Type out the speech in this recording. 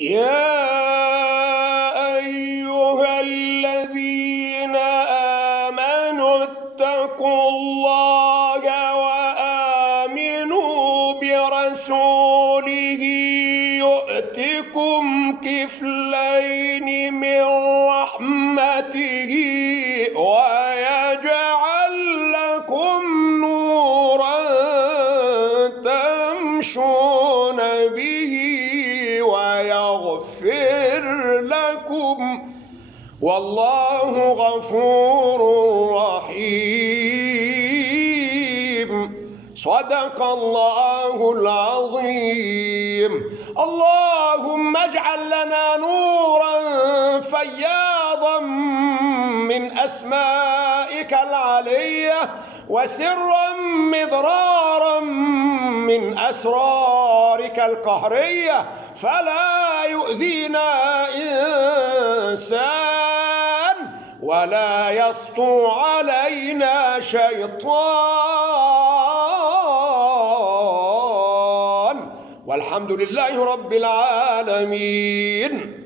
يا أيها الذين آمنوا اتقوا الله وآمنوا برسوله يؤتكم كفلين من رحمته ويجعل لكم نورا تمشون به ويغفر لكم والله غفور رحيم. صدق الله العظيم. اللهم اجعل لنا نورا فياضا من أسمائك العلية وسرا مضرارا من أسرارك القهرية، فلا يؤذينا إنسان ولا يسطو علينا شيطان، والحمد لله رب العالمين.